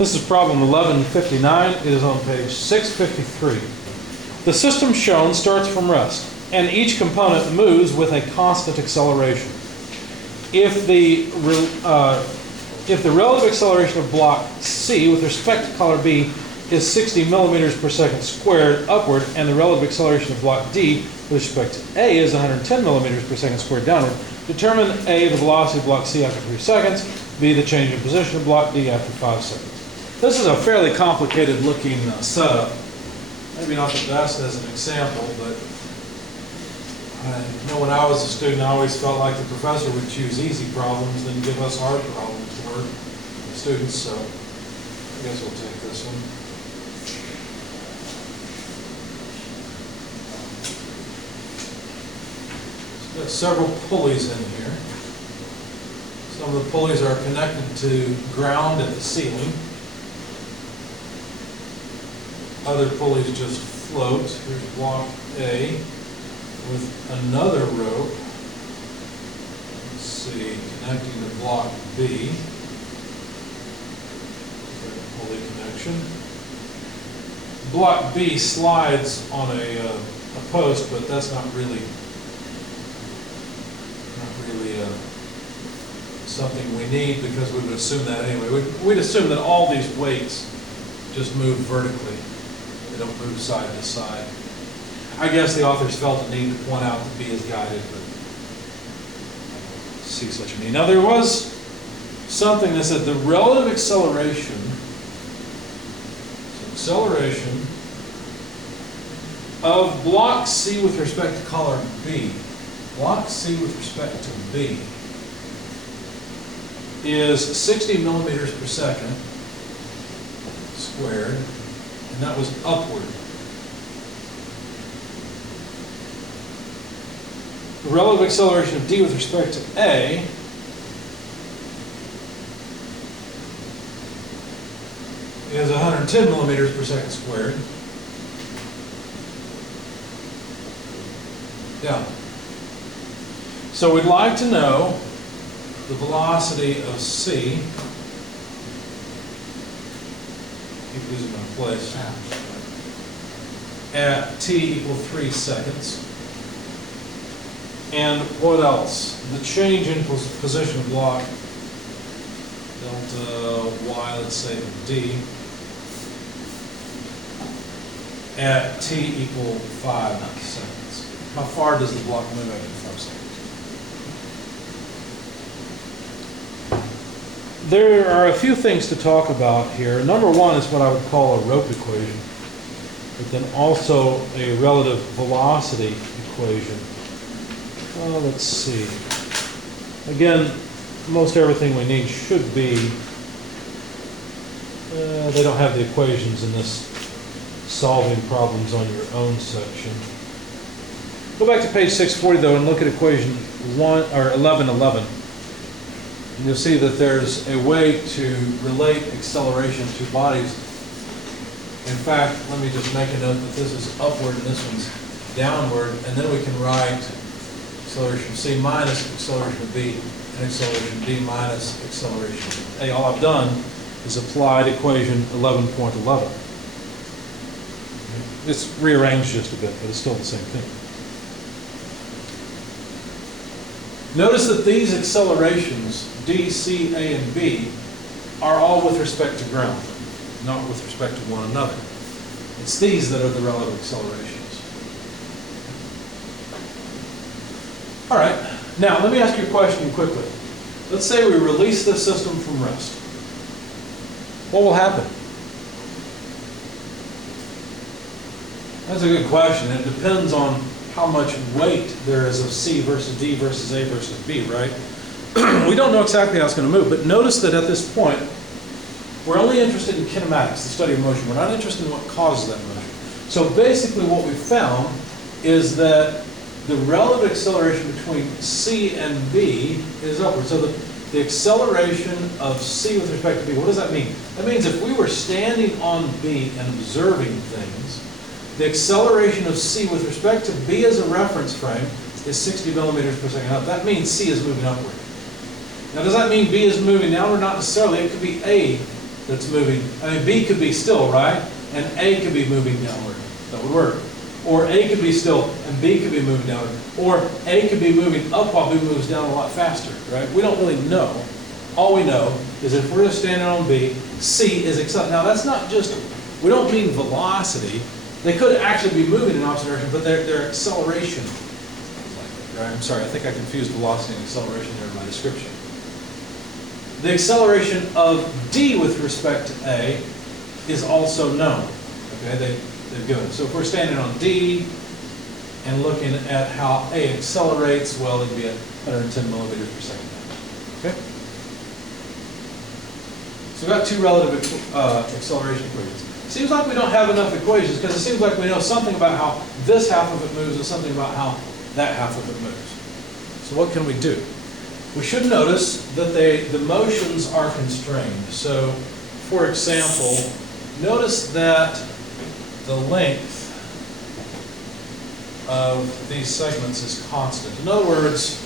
This is problem 1159. It is on page 653. The system shown starts from rest, and each component moves with a constant acceleration. If the relative acceleration of block C with respect to color B is 60 millimeters per second squared upward, and the relative acceleration of block D with respect to A is 110 millimeters per second squared downward, determine A, the velocity of block C after 3 seconds, B, the change in position of block D after 5 seconds. This is a fairly complicated looking setup. Maybe not the best as an example, but I know when I was a student, I always felt like the professor would choose easy problems and give us hard problems to work with students, so I guess we'll take this one. Got several pulleys in here. Some of the pulleys are connected to ground at the ceiling. Other pulleys just float. Here's block A with another rope. Let's see, connecting to block B. Pulley connection. Block B slides on a post, but that's not really something we need, because we would assume that anyway. We'd assume that all these weights just move vertically. They don't move side to side. I guess the authors felt a need to point out that B is guided, but I don't see such a need. Now there was something that said the relative acceleration of block C with respect to color B. Block C with respect to B is 60 millimeters per second squared, and that was upward. The relative acceleration of D with respect to A is 110 millimeters per second squared. Yeah. So we'd like to know the velocity of C. Keep losing my place. At t equal 3 seconds. And what else? The change in position of block, delta y, let's say d, at t equal 5 seconds. How far does the block move after 5 seconds? There are a few things to talk about here. Number one is what I would call a rope equation, but then also a relative velocity equation. Let's see. Again, most everything we need should be, they don't have the equations in this solving problems on your own section. Go back to page 640 though and look at equation 1111. And you'll see that there's a way to relate acceleration to bodies. In fact, let me just make a note that this is upward and this one's downward, and then we can write acceleration of C minus acceleration of B and acceleration of D minus acceleration of A. All I've done is applied equation 11.11. It's rearranged just a bit, but it's still the same thing. Notice that these accelerations, D, C, A, and B, are all with respect to ground, not with respect to one another. It's these that are the relative accelerations. All right, now let me ask you a question quickly. Let's say we release this system from rest. What will happen? That's a good question. It depends on how much weight there is of C versus D versus A versus B, right? We don't know exactly how it's going to move, but notice that at this point, we're only interested in kinematics, the study of motion. We're not interested in what causes that motion. So basically what we found is that the relative acceleration between C and B is upward. So the acceleration of C with respect to B, what does that mean? That means if we were standing on B and observing things, the acceleration of C with respect to B as a reference frame is 60 millimeters per second up. That means C is moving upward. Now, does that mean B is moving downward? Not necessarily. It could be A that's moving. I mean, B could be still, right? And A could be moving downward. That would work. Or A could be still and B could be moving downward. Or A could be moving up while B moves down a lot faster, right? We don't really know. All we know is if we're standing on B, C is accelerating. Now that's not just, we don't mean velocity. They could actually be moving in opposite direction, but their acceleration, right? I'm sorry, I think I confused velocity and acceleration there in my description. The acceleration of D with respect to A is also known. Okay, they've given it. So if we're standing on D and looking at how A accelerates, well, it'd be at 110 millimeters per second. Okay? So we've got two relative acceleration equations. Seems like we don't have enough equations because it seems like we know something about how this half of it moves and something about how that half of it moves. So what can we do? We should notice that the motions are constrained. So, for example, notice that the length of these segments is constant. In other words,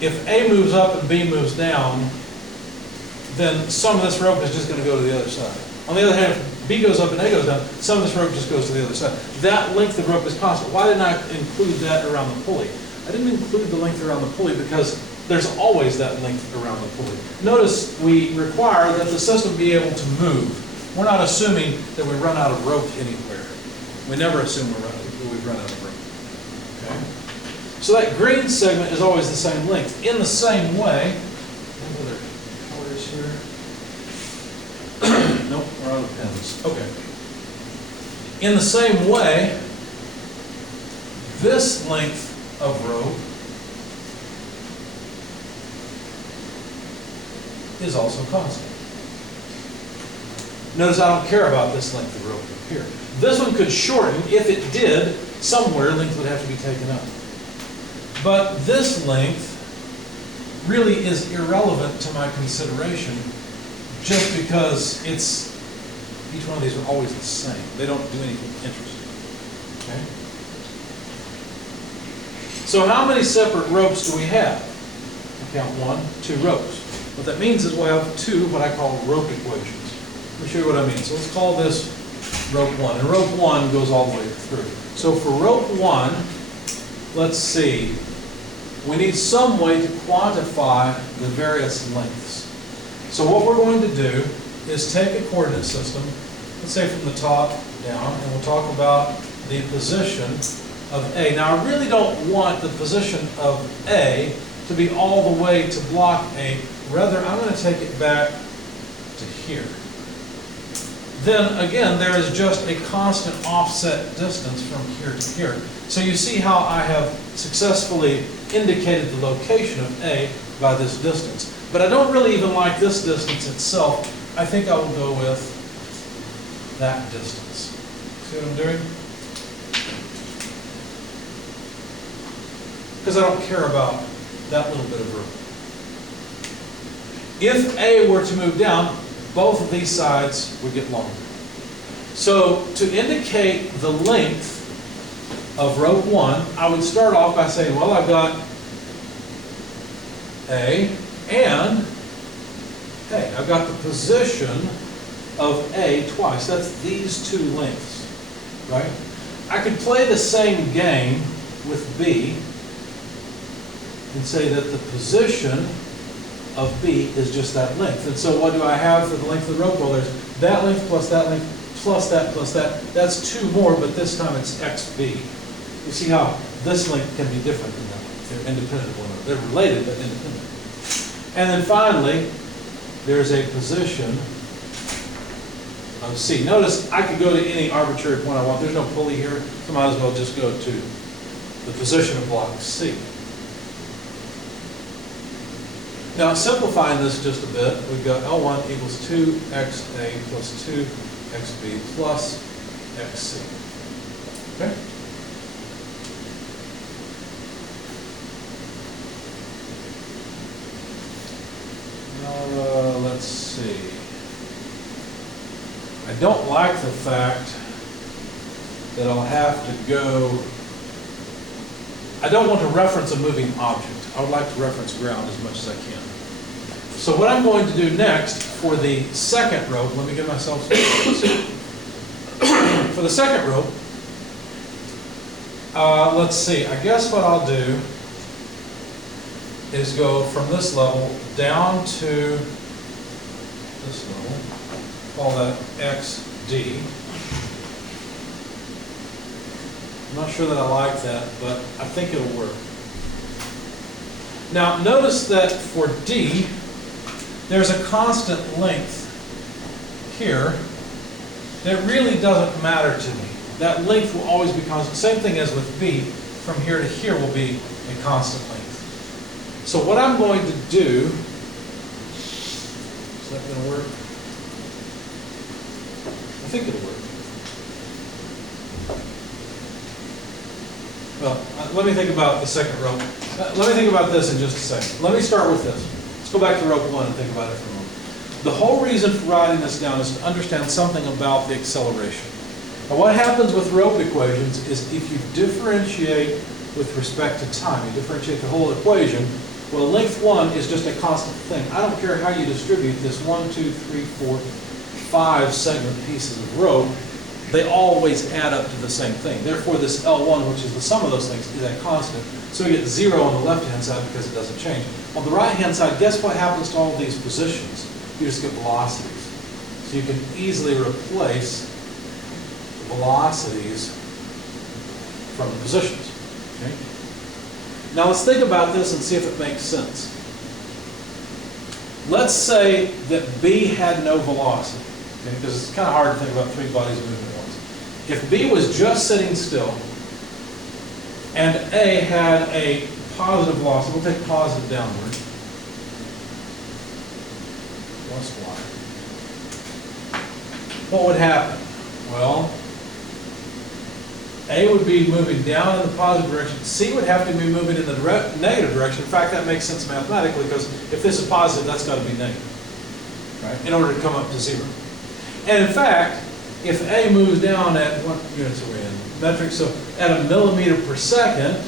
if A moves up and B moves down, then some of this rope is just going to go to the other side. On the other hand, if B goes up and A goes down, some of this rope just goes to the other side. That length of rope is constant. Why didn't I include that around the pulley? I didn't include the length around the pulley because there's always that length around the pulley. Notice we require that the system be able to move. We're not assuming that we run out of rope anywhere. We never assume we run out of rope. Okay? So that green segment is always the same length. In the same way, what other colors here? Nope, we're out of pens. Okay. In the same way, this length of rope is also constant. Notice I don't care about this length of rope up here. This one could shorten. If it did, somewhere length would have to be taken up. But this length really is irrelevant to my consideration just because each one of these are always the same. They don't do anything interesting. Okay? So how many separate ropes do we have? I count 1, 2 ropes. What that means is we'll have two what I call rope equations. Let me show you what I mean. So let's call this rope 1. And rope 1 goes all the way through. So for rope 1, let's see. We need some way to quantify the various lengths. So what we're going to do is take a coordinate system, let's say from the top down, and we'll talk about the position of A. Now I really don't want the position of A to be all the way to block A. Rather, I'm going to take it back to here. Then again, there is just a constant offset distance from here to here. So you see how I have successfully indicated the location of A by this distance. But I don't really even like this distance itself. I think I will go with that distance. See what I'm doing? Because I don't care about that little bit of room. If A were to move down, both of these sides would get longer. So to indicate the length of rope 1, I would start off by saying, well, I've got A and A. I've got the position of A twice. That's these two lengths, right? I could play the same game with B and say that the position of B is just that length. And so what do I have for the length of the rope? Well, there's that length plus that length plus that plus that. That's 2 more, but this time it's XB. You see how this length can be different than that length. They're independent of one another. They're related, but independent. And then finally, there's a position of C. Notice I could go to any arbitrary point I want. There's no pulley here, so I might as well just go to the position of block C. Now, simplifying this just a bit, we've got L1 equals 2XA plus 2XB plus XC. Okay? Now, let's see. I don't like the fact that I'll have to go. I don't want to reference a moving object. I would like to reference ground as much as I can. So what I'm going to do next for the second rope, let me give myself some space. For the second rope, let's see, I guess what I'll do is go from this level down to this level, call that XD. I'm not sure that I like that, but I think it'll work. Now notice that for D, there's a constant length here that really doesn't matter to me. That length will always be constant. Same thing as with B, from here to here will be a constant length. So what I'm going to do, is that going to work? I think it'll work. Well, let me think about the second rope. Let me think about this in just a second. Let me start with this. Let's go back to rope 1 and think about it for a moment. The whole reason for writing this down is to understand something about the acceleration. Now what happens with rope equations is if you differentiate with respect to time, you differentiate the whole equation, well, length 1 is just a constant thing. I don't care how you distribute this 1, 2, 3, 4, 5 segment pieces of rope, they always add up to the same thing. Therefore, this L1, which is the sum of those things, is a constant. So we get 0 on the left-hand side because it doesn't change. On the right-hand side, guess what happens to all of these positions? You just get velocities. So you can easily replace the velocities from the positions. Okay? Now let's think about this and see if it makes sense. Let's say that B had no velocity, okay? Because it's kind of hard to think about three bodies moving at once. If B was just sitting still and A had a positive velocity, we'll take positive downward, plus y. What would happen? Well, A would be moving down in the positive direction. C would have to be moving in the negative direction. In fact, that makes sense mathematically because if this is positive, that's got to be negative, right? In order to come up to 0. And in fact, if A moves down at, what units are we in? Metric, so at a millimeter per second,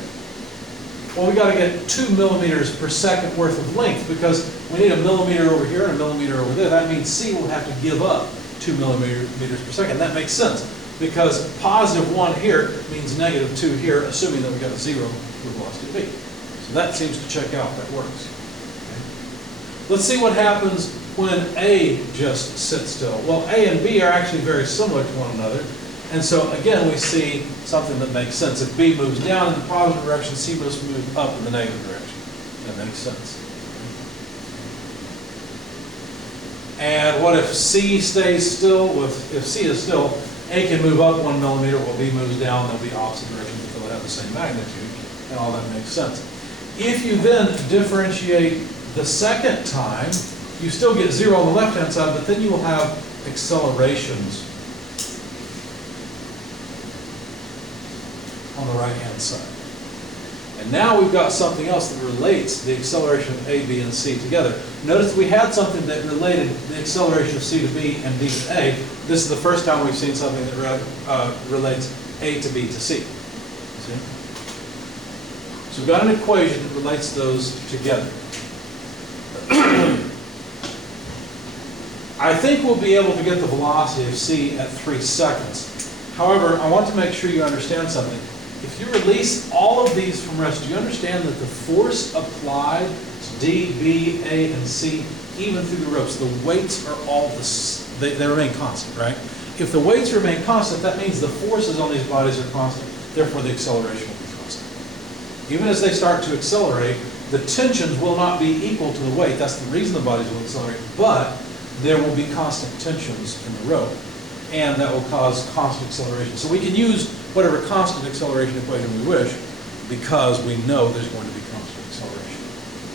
well, we got to get 2 millimeters per second worth of length because we need a millimeter over here and a millimeter over there. That means C will have to give up 2 millimeters per second. That makes sense, because positive 1 here means negative 2 here, assuming that we've got a 0 with velocity v. So that seems to check out, that works. Okay. Let's see what happens when A just sits still. Well, A and B are actually very similar to one another, and so again we see something that makes sense. If B moves down in the positive direction, C must move up in the negative direction. That makes sense. And what if C stays still? If C is still, A can move up 1 millimeter, while B moves down, they'll be opposite directions, but they'll have the same magnitude, and all that makes sense. If you then differentiate the second time, you still get 0 on the left-hand side, but then you will have accelerations on the right-hand side. And now we've got something else that relates the acceleration of A, B, and C together. Notice we had something that related the acceleration of C to B and B to A. This is the first time we've seen something that relates A to B to C. See? So we've got an equation that relates those together. I think we'll be able to get the velocity of C at 3 seconds. However, I want to make sure you understand something. If you release all of these from rest, do you understand that the force applied to D, B, A, and C, even through the ropes, the weights are all they remain constant, right? If the weights remain constant, that means the forces on these bodies are constant. Therefore, the acceleration will be constant. Even as they start to accelerate, the tensions will not be equal to the weight. That's the reason the bodies will accelerate. But there will be constant tensions in the rope, and that will cause constant acceleration. So we can use whatever constant acceleration equation we wish, because we know there's going to be constant acceleration.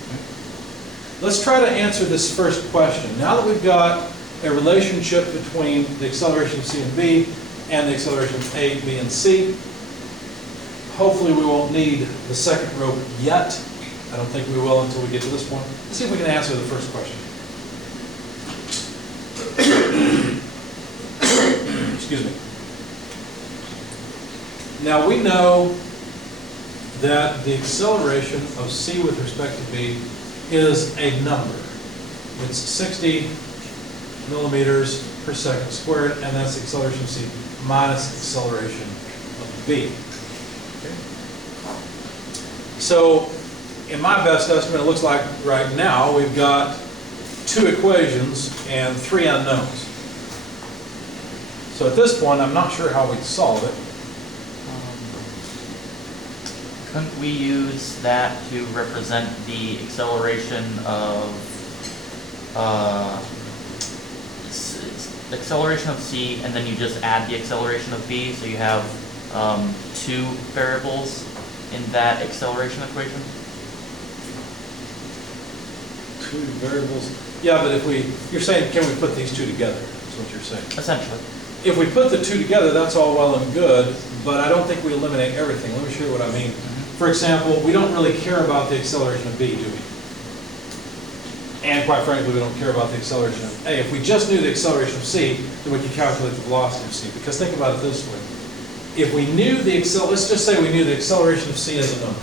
Okay? Let's try to answer this first question. Now that we've got a relationship between the acceleration of C and B and the acceleration of A, B, and C, hopefully we won't need the second rope yet. I don't think we will until we get to this point. Let's see if we can answer the first question. Excuse me. Now we know that the acceleration of C with respect to B is a number. It's 60 millimeters per second squared, and that's the acceleration of c minus acceleration of b. Okay. So, in my best estimate, it looks like right now we've got 2 equations and 3 unknowns. So at this point, I'm not sure how we'd solve it. Couldn't we use that to represent the acceleration of c, and then you just add the acceleration of b, so you have 2 variables in that acceleration equation? 2 variables. Yeah, but you're saying, can we put these 2 together? That's what you're saying. Essentially. If we put the 2 together, that's all well and good, but I don't think we eliminate everything. Let me show you what I mean. For example, we don't really care about the acceleration of b, do we? And quite frankly, we don't care about the acceleration of a. If we just knew the acceleration of c, then we could calculate the velocity of c. Because think about it this way. If we knew let's just say we knew the acceleration of c as a number.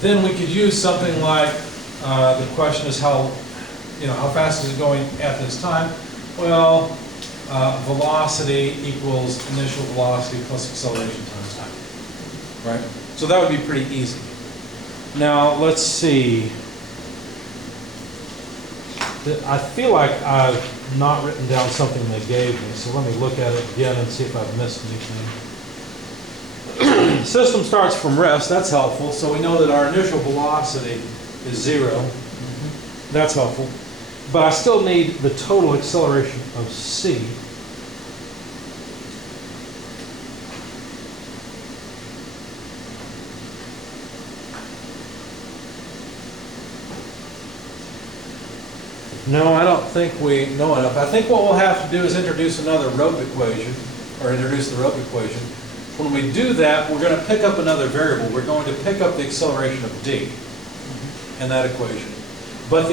Then we could use something like, the question is how fast is it going at this time? Well, velocity equals initial velocity plus acceleration times time, right? So that would be pretty easy. Now, let's see. I feel like I've not written down something they gave me, so let me look at it again and see if I've missed anything. System starts from rest, that's helpful, so we know that our initial velocity is 0. That's helpful. But I still need the total acceleration of c. No, I don't think we know enough. I think what we'll have to do is introduce another rope equation, or introduce the rope equation. When we do that, we're going to pick up another variable. We're going to pick up the acceleration of d in that equation. But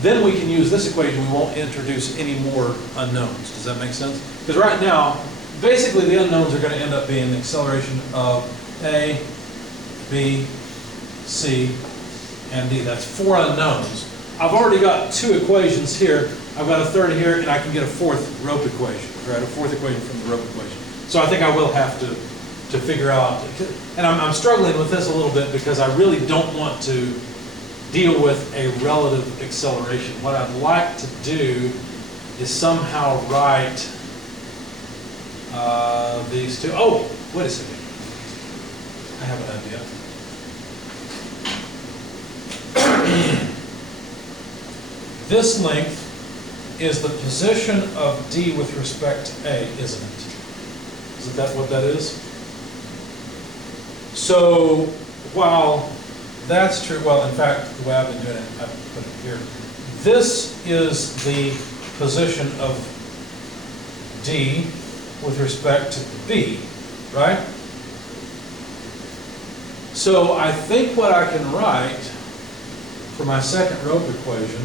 then we can use this equation. We won't introduce any more unknowns. Does that make sense? Because right now, basically the unknowns are going to end up being the acceleration of a, b, c, and d. That's 4 unknowns. I've already got 2 equations here. I've got a third here, and I can get a 4th rope equation, right? A 4th equation from the rope equation. So I think I will have to figure out, and I'm struggling with this a little bit because I really don't want to deal with a relative acceleration. What I'd like to do is somehow write these 2. Oh, wait a second. I have an idea. This length is the position of d with respect to a, isn't it? Isn't that what that is? So, while that's true, well, in fact, the way I've been doing it, I've put it here. This is the position of d with respect to b, right? So, I think what I can write for my second rope equation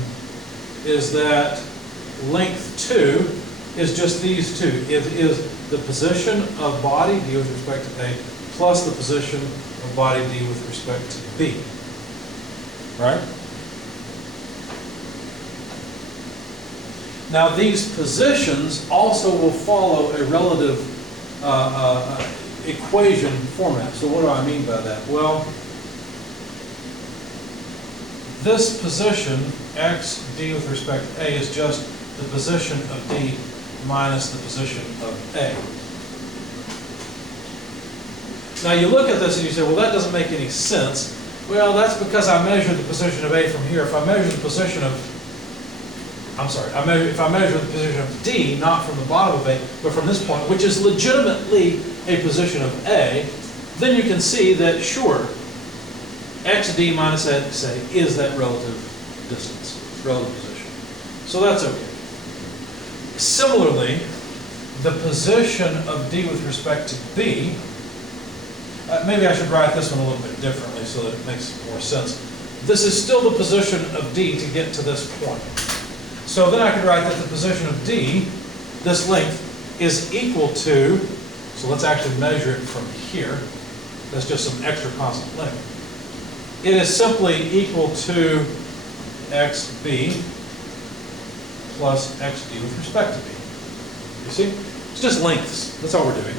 is that length 2 is just these 2. It is the position of body d with respect to a plus the position of body d with respect to b. Right? Now these positions also will follow a relative equation format. So what do I mean by that? Well, this position, x d with respect to a, is just the position of d minus the position of a. Now you look at this and you say, well, that doesn't make any sense. Well, that's because I measured the position of a from here. If I measure the position of, if I measure the position of d, not from the bottom of a, but from this point, which is legitimately a position of a, then you can see that, sure, xd minus xa is that relative distance, relative position. So that's okay. Similarly, the position of d with respect to b, maybe I should write this one a little bit differently so that it makes more sense. This is still the position of d to get to this point. So then I could write that the position of d, this length, is equal to, so let's actually measure it from here. That's just some extra constant length. It is simply equal to xb plus xd with respect to b. You see? It's just lengths. That's all we're doing.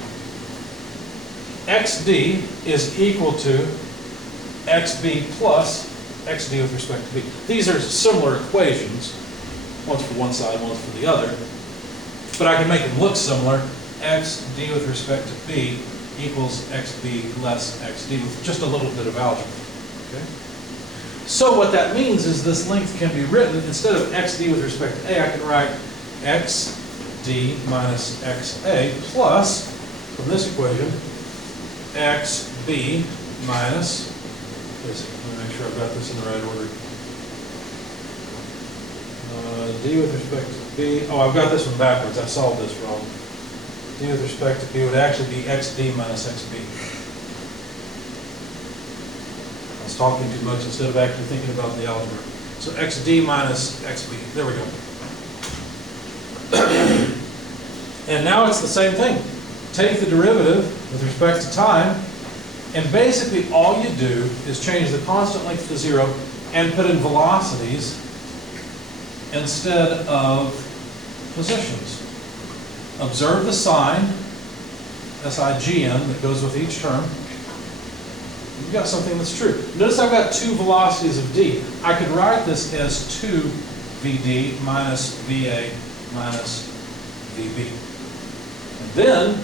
xd is equal to xb plus xd with respect to b. These are similar equations, one's for one side, one's for the other, but I can make them look similar. xd with respect to b equals xb less xd with just a little bit of algebra. Okay? So what that means is this length can be written, instead of xd with respect to a, I can write xd minus xa plus, from this equation, xb minus, let me make sure I've got this in the right order. D with respect to b, oh, I've got this one backwards, I solved this wrong. D with respect to b would actually be xd minus xb. I was talking too much instead of actually thinking about the algebra. So xd minus xb, there we go. And now it's the same thing. Take the derivative with respect to time, and basically all you do is change the constant length to 0 and put in velocities instead of positions. Observe the sign, SIGN, that goes with each term. You've got something that's true. Notice I've got two velocities of d. I could write this as 2 vd minus va minus vb. And then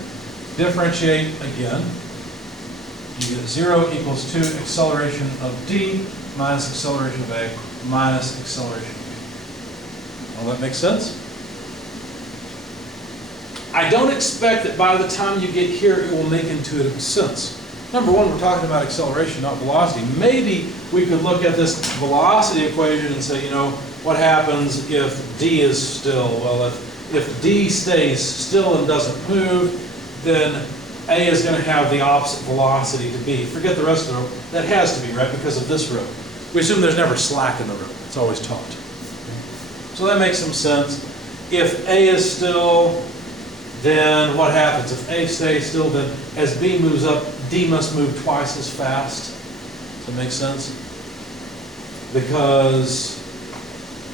differentiate again. You get 0 equals 2 acceleration of d minus acceleration of a minus acceleration of b. All that makes sense? I don't expect that by the time you get here it will make intuitive sense. Number one, we're talking about acceleration, not velocity. Maybe we could look at this velocity equation and say, you know, what happens if d is still? Well, if d stays still and doesn't move, then a is going to have the opposite velocity to b. Forget the rest of the rope. That has to be, right, because of this rope. We assume there's never slack in the rope. It's always taut. So that makes some sense. If a is still, then what happens? If a stays still, then as b moves up, d must move twice as fast. Does that make sense? Because,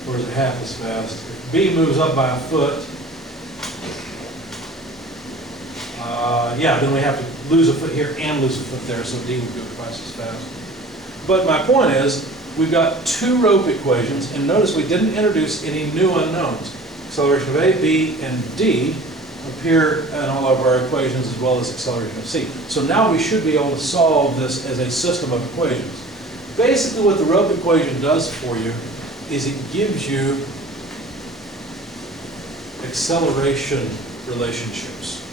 or is it half as fast? If b moves up by a foot, then we have to lose a foot here and lose a foot there, so d would go twice as fast. But my point is, we've got two rope equations, and notice we didn't introduce any new unknowns. Acceleration of a, b, and d appear in all of our equations as well as acceleration of c. So now we should be able to solve this as a system of equations. Basically what the rope equation does for you is it gives you acceleration relationships.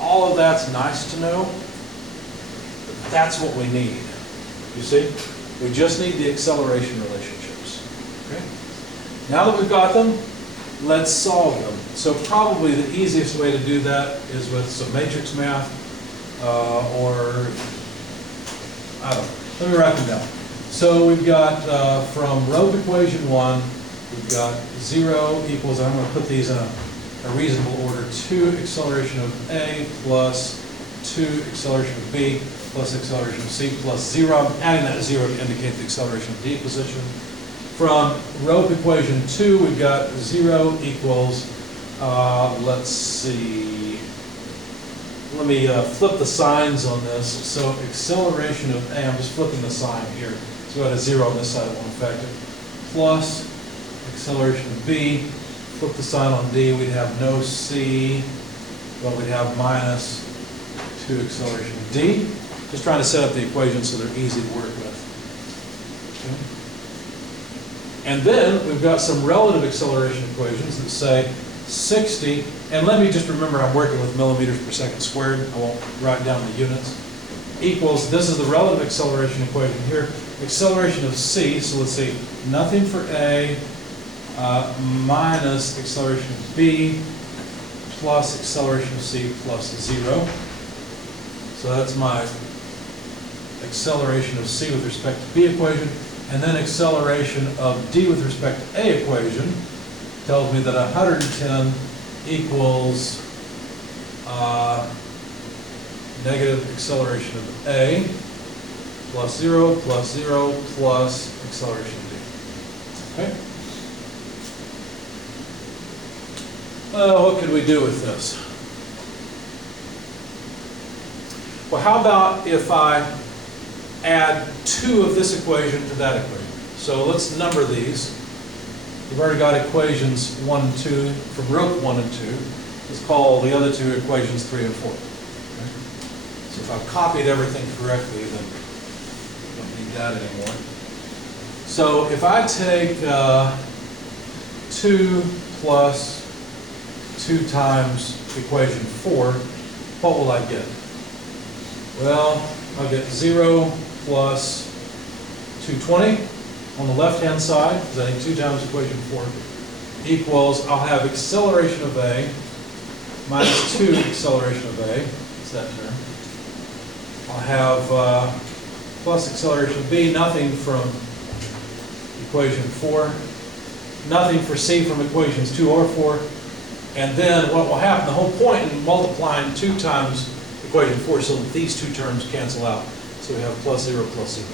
All of that's nice to know, but that's what we need. You see? We just need the acceleration relationships. Okay? Now that we've got them, let's solve them. So probably the easiest way to do that is with some matrix math, or, I don't know. Let me write them down. So we've got, from rope equation 1, we've got 0 equals, I'm going to put these in a reasonable order, 2 acceleration of A plus 2 acceleration of B plus acceleration of C plus 0. I'm adding that 0 to indicate the acceleration of D position. From rope equation 2, we've got 0 equals, let's see, let me flip the signs on this. So acceleration of A, I'm just flipping the sign here. So we got a 0 on this side, it won't affect it. Plus acceleration of B, flip the sign on D, we'd have no C, but we'd have minus 2 acceleration of D. Just trying to set up the equations so they're easy to work with. Okay. And then we've got some relative acceleration equations that say 60, and let me just remember I'm working with millimeters per second squared, I won't write down the units, equals, this is the relative acceleration equation here, acceleration of C, so let's see, nothing for A, minus acceleration of B, plus acceleration of C plus 0. So that's my acceleration of C with respect to B equation, and then acceleration of D with respect to A equation tells me that 110 equals negative acceleration of A plus 0 plus 0 plus acceleration of D. Okay? What could we do with this? Well, how about if I add 2 of this equation to that equation? So let's number these. We've already got equations 1 and 2 from root 1 and 2. Let's call the other 2 equations 3 and 4. Okay? So if I've copied everything correctly, then I don't need that anymore. So if I take 2 plus 2 times equation 4, what will I get? Well, I'll get 0 plus 220 on the left-hand side, because I need 2 times equation 4, equals, I'll have acceleration of A minus 2 acceleration of A. What's that term? I'll have plus acceleration of B, nothing from equation 4, nothing for C from equations 2 or 4, and then what will happen, the whole point in multiplying 2 times equation 4, so that these 2 terms cancel out. So we have plus 0 plus 0.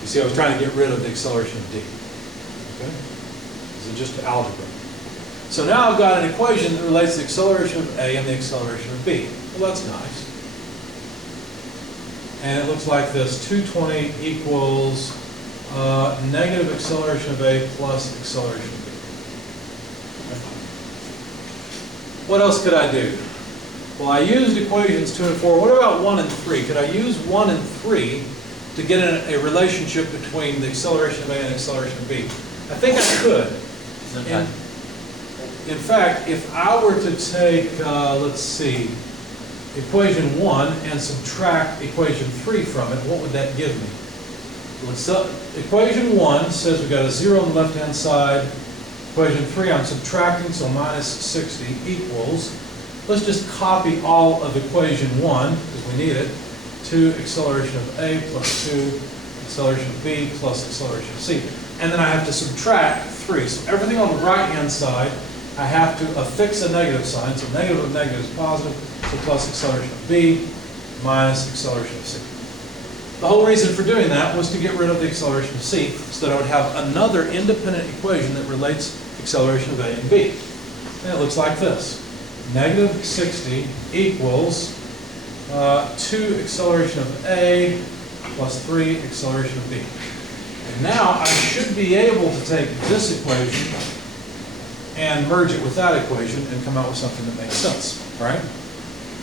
You see, I was trying to get rid of the acceleration of D. Okay? This is just algebra. So now I've got an equation that relates the acceleration of A and the acceleration of B. Well, that's nice. And it looks like this. 220 equals negative acceleration of A plus acceleration of B. What else could I do? Well, I used equations 2 and 4. What about 1 and 3? Could I use 1 and 3 to get a relationship between the acceleration of A and the acceleration of B? I think I could. In fact, if I were to take, let's see, equation 1 and subtract equation 3 from it, what would that give me? Well, equation 1 says we've got a 0 on the left-hand side. Equation 3 I'm subtracting, so minus 60 equals, let's just copy all of equation 1, because we need it, 2 acceleration of A plus 2 acceleration of B plus acceleration of C. And then I have to subtract 3. So everything on the right-hand side, I have to affix a negative sign. So negative of negative is positive, so plus acceleration of B minus acceleration of C. The whole reason for doing that was to get rid of the acceleration of C, so that I would have another independent equation that relates acceleration of A and B. And it looks like this. Negative 60 equals 2 acceleration of A plus 3 acceleration of B. And now I should be able to take this equation and merge it with that equation and come out with something that makes sense, right?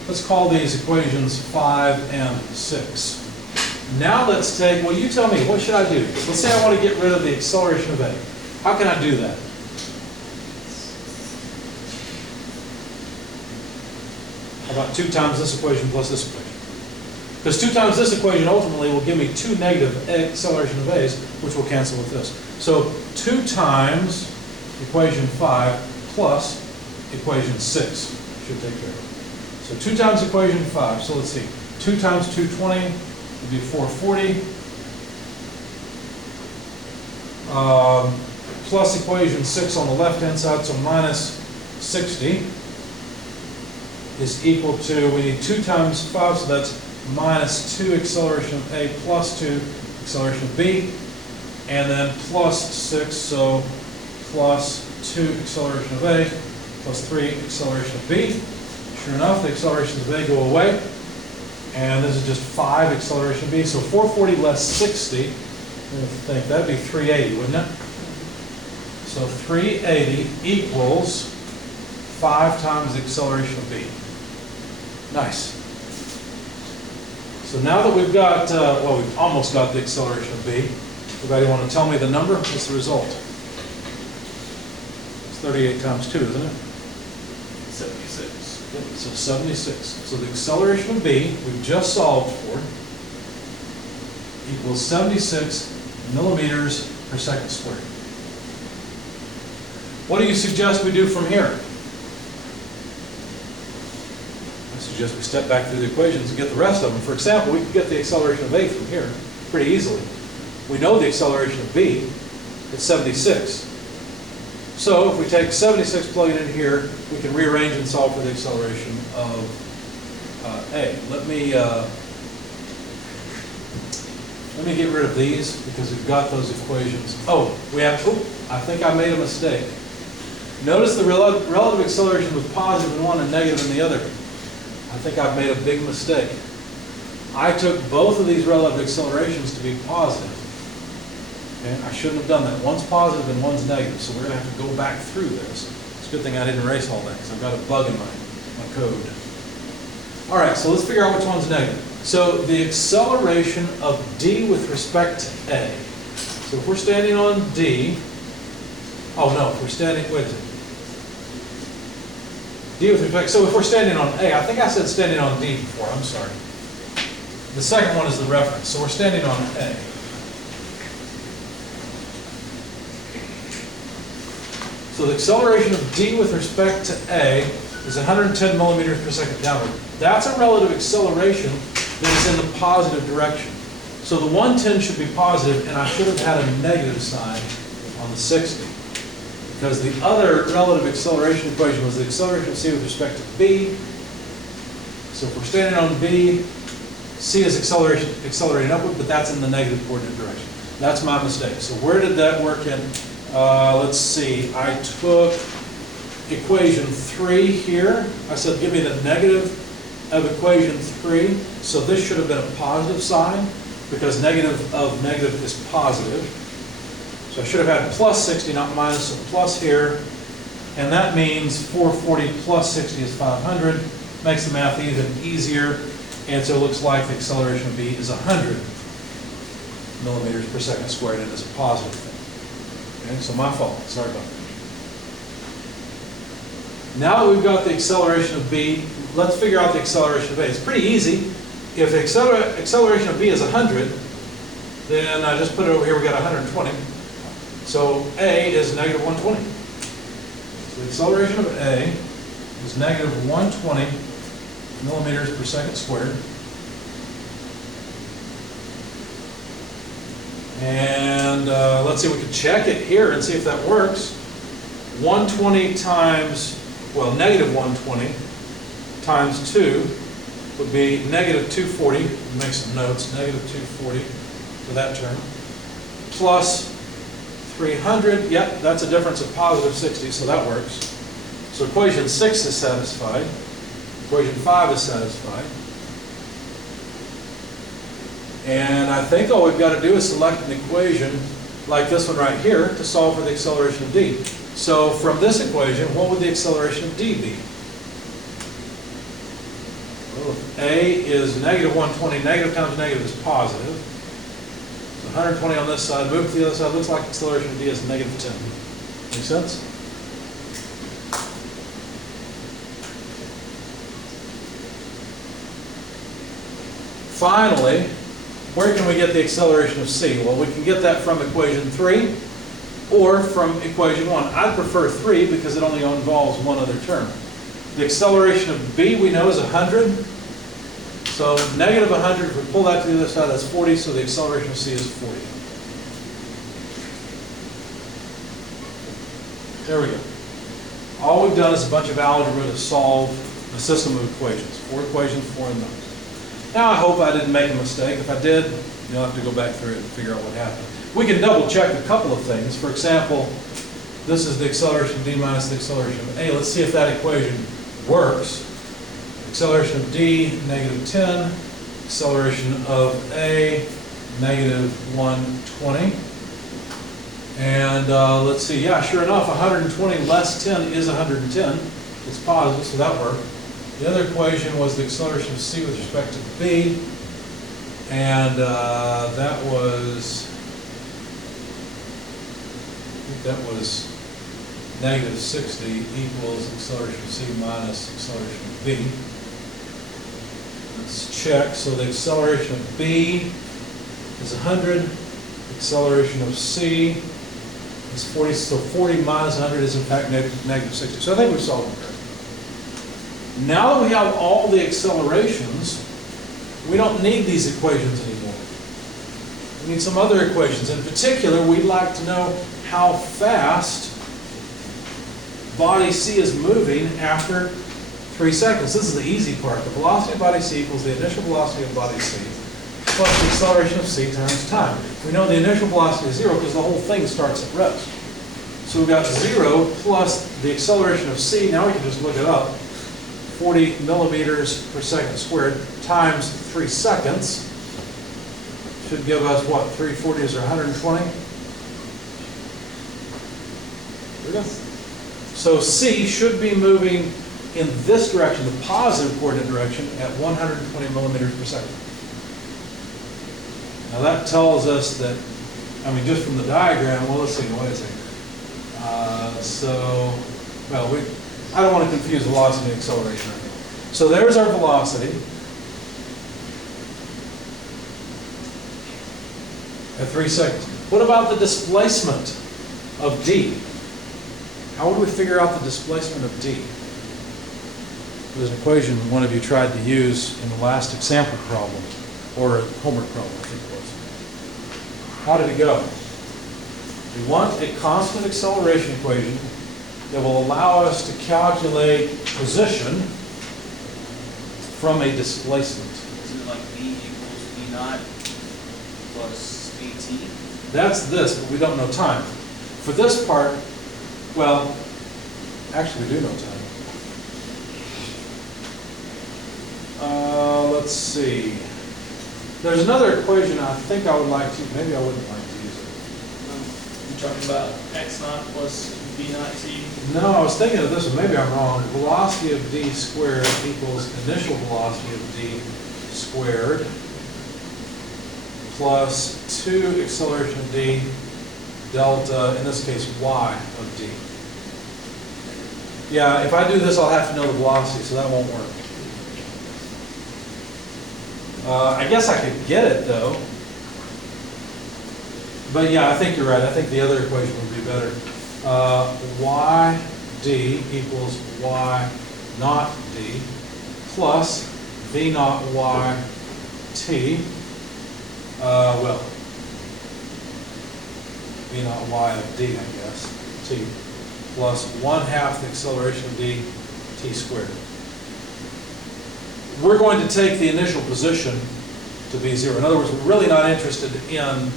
Let's call these equations 5 and 6. Now let's take, well, you tell me, what should I do? Let's say I want to get rid of the acceleration of A. How can I do that? How about 2 times this equation plus this equation? Because 2 times this equation ultimately will give me 2 negative acceleration of A's, which will cancel with this. So 2 times equation 5 plus equation 6 should take care of it. So 2 times equation 5, so let's see. 2 times 220 would be 440. Plus equation 6 on the left-hand side, so minus 60 is equal to, we need 2 times 5, so that's minus 2 acceleration of A plus 2 acceleration of B, and then plus 6, so plus 2 acceleration of A plus 3 acceleration of B. Sure enough, the accelerations of A go away, and this is just 5 acceleration of B, so 440 less 60, I think that'd be 380, wouldn't it? So 380 equals 5 times the acceleration of B. Nice. So now that we've got, well, we've almost got the acceleration of B, everybody want to tell me the number? What's the result? It's 38 times 2, isn't it? 76. Yep, so 76. So the acceleration of B, we've just solved for, equals 76 millimeters per second squared. What do you suggest we do from here? I suggest we step back through the equations and get the rest of them. For example, we can get the acceleration of A from here pretty easily. We know the acceleration of B, it's 76. So if we take 76, plug it in here, we can rearrange and solve for the acceleration of A. Let me Let me get rid of these because we've got those equations. Oh, I think I made a mistake. Notice the relative acceleration was positive in one and negative in the other. I think I've made a big mistake. I took both of these relative accelerations to be positive. Okay? I shouldn't have done that. One's positive and one's negative, so we're going to have to go back through this. It's a good thing I didn't erase all that because I've got a bug in my code. All right, so let's figure out which one's negative. So the acceleration of d with respect to a. So if we're standing on d, if we're standing, wait a second. D with respect, so if we're standing on a, I think I said standing on d before, I'm sorry. The second one is the reference, so we're standing on a. So the acceleration of d with respect to a is 110 millimeters per second downward. That's a relative acceleration that is in the positive direction. So the 110 should be positive, and I should have had a negative sign on the 60. Because the other relative acceleration equation was the acceleration of c with respect to b. So if we're standing on b, c is accelerating upward, but that's in the negative coordinate direction. That's my mistake. So where did that work in? Let's see. I took equation 3 here. I said give me the negative of equation 3. So this should have been a positive sign because negative of negative is positive. So I should have had plus 60, not minus, so plus here. And that means 440 plus 60 is 500. Makes the math even easier. And so it looks like the acceleration of b is 100 millimeters per second squared, and it's a positive thing. Okay, so my fault. Sorry about that. Now that we've got the acceleration of b, let's figure out the acceleration of a. It's pretty easy. If the acceleration of b is 100, then I just put it over here, we got 120. So a is negative 120. So the acceleration of a is negative 120 millimeters per second squared. And let's see, we can check it here and see if that works. 120 times, well, negative 120 times 2 would be negative 240. Make some notes, negative 240 for that term. Plus 300, yep, that's a difference of positive 60, so that works. So equation 6 is satisfied. Equation 5 is satisfied. And I think all we've got to do is select an equation like this one right here to solve for the acceleration of d. So from this equation, what would the acceleration of d be? Well, if a is negative 120, negative times negative is positive. 120 on this side, move to the other side, looks like acceleration of d is negative 10. Make sense? Finally, where can we get the acceleration of c? Well, we can get that from equation 3 or from equation 1. I'd prefer 3 because it only involves one other term. The acceleration of b we know is 100. So negative 100, if we pull that to the other side, that's 40, so the acceleration of c is 40. There we go. All we've done is a bunch of algebra to solve a system of equations. 4 equations, 4 unknowns. Now I hope I didn't make a mistake. If I did, you'll have to go back through it and figure out what happened. We can double check a couple of things. For example, this is the acceleration of d minus the acceleration of a. Let's see if that equation works. Acceleration of d, negative 10. Acceleration of a, negative 120. And let's see, yeah, sure enough, 120 less 10 is 110. It's positive, so that worked. The other equation was the acceleration of c with respect to b. And that was, I think that was negative 60 equals acceleration of c minus acceleration of b. Let's check. So the acceleration of b is 100. Acceleration of c is 40. So 40 minus 100 is in fact negative 60. So I think we've solved it. Now that we have all the accelerations, we don't need these equations anymore. We need some other equations. In particular, we'd like to know how fast body c is moving after 3 seconds. This is the easy part. The velocity of body c equals the initial velocity of body c plus the acceleration of c times time. We know the initial velocity is 0 because the whole thing starts at rest. So we've got 0 plus the acceleration of c, now we can just look it up, 40 millimeters per second squared times 3 seconds. Should give us what, 340s or 120? There we go. So c should be moving in this direction, the positive coordinate direction, at 120 millimeters per second. Now that tells us that, I mean, just from the diagram, well, let's see, wait a second. I don't want to confuse velocity and acceleration. So there's our velocity at 3 seconds. What about the displacement of d? How would we figure out the displacement of d? There's an equation one of you tried to use in the last example problem, or homework problem, I think it was. How did it go? We want a constant acceleration equation that will allow us to calculate position from a displacement. Isn't it like v equals v naught plus at? That's this, but we don't know time. For this part, well, actually we do know time. Let's see. There's another equation I think I would like to, maybe I wouldn't like to use it. You're talking about x naught plus v naught t? No, I was thinking of this one, maybe I'm wrong. Velocity of d squared equals initial velocity of d squared plus 2 acceleration of d delta, in this case, y of d. Yeah, if I do this, I'll have to know the velocity, so that won't work. I guess I could get it, though. But yeah, I think you're right. I think the other equation would be better. Y d equals y naught d plus v naught y t. Well, v naught y of d, I guess, t, plus 1/2 the acceleration of d, t squared. We're going to take the initial position to be 0. In other words, we're really not interested in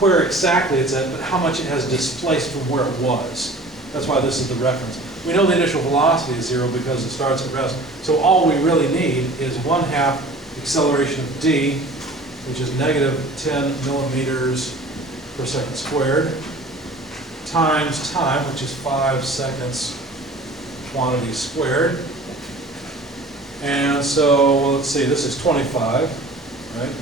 where exactly it's at, but how much it has displaced from where it was. That's why this is the reference. We know the initial velocity is 0 because it starts at rest. So all we really need is 1/2 acceleration of d, which is negative 10 millimeters per second squared, times time, which is 5 seconds quantity squared. And so, let's see, this is 25, right?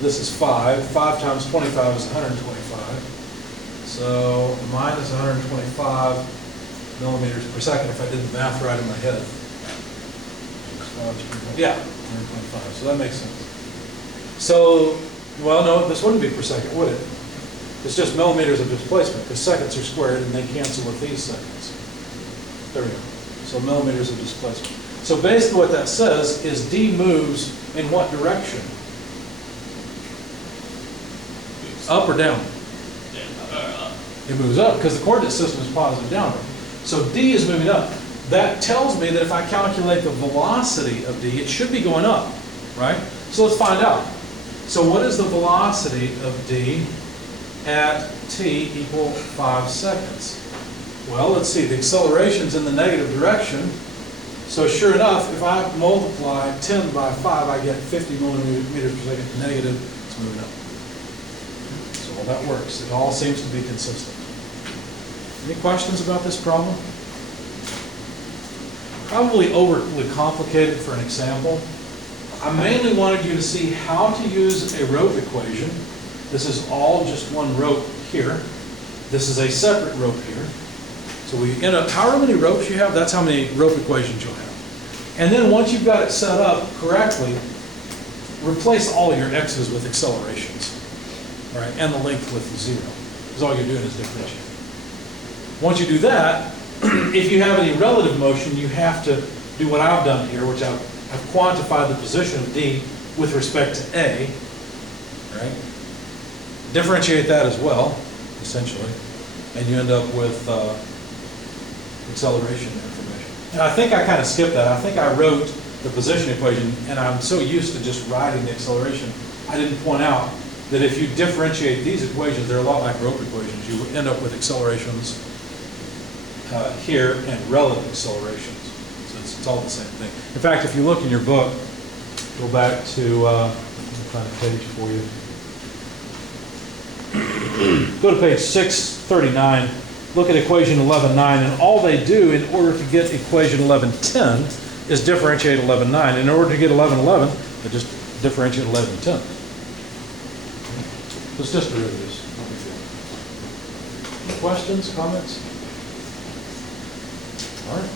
This is 5. 5 times 25 is 125. So minus 125 millimeters per second, if I did the math right in my head. Yeah, 125, so that makes sense. So, well, no, this wouldn't be per second, would it? It's just millimeters of displacement, because seconds are squared and they cancel with these seconds. There we go. So millimeters of displacement. So basically what that says is d moves in what direction? Up or down? It moves up because the coordinate system is positive downward. So d is moving up. That tells me that if I calculate the velocity of d, it should be going up, right? So let's find out. So what is the velocity of d at t equal 5 seconds? Well, let's see. The acceleration's in the negative direction. So sure enough, if I multiply 10 by 5, I get 50 millimeters per second negative. It's moving up. So well, that works. It all seems to be consistent. Any questions about this problem? Probably overly complicated for an example. I mainly wanted you to see how to use a rope equation. This is all just one rope here. This is a separate rope here. So we end up, however many ropes you have, that's how many rope equations you'll have. And then once you've got it set up correctly, replace all your x's with accelerations, right? And the length with 0, because all you're doing is differentiating. Once you do that, if you have any relative motion, you have to do what I've done here, which I've quantified the position of d with respect to a, right? Differentiate that as well, essentially, and you end up with acceleration information. And I think I kind of skipped that. I think I wrote the position equation, and I'm so used to just writing the acceleration, I didn't point out that if you differentiate these equations, they're a lot like rope equations. You end up with accelerations here and relative accelerations. So it's all the same thing. In fact, if you look in your book, go back to, let me find a page for you. Go to page 639, look at equation 11.9, and all they do in order to get equation 11.10 is differentiate 11.9. In order to get 11.11, they just differentiate 11.10. It's just derivatives. No big deal. Questions, comments? All right.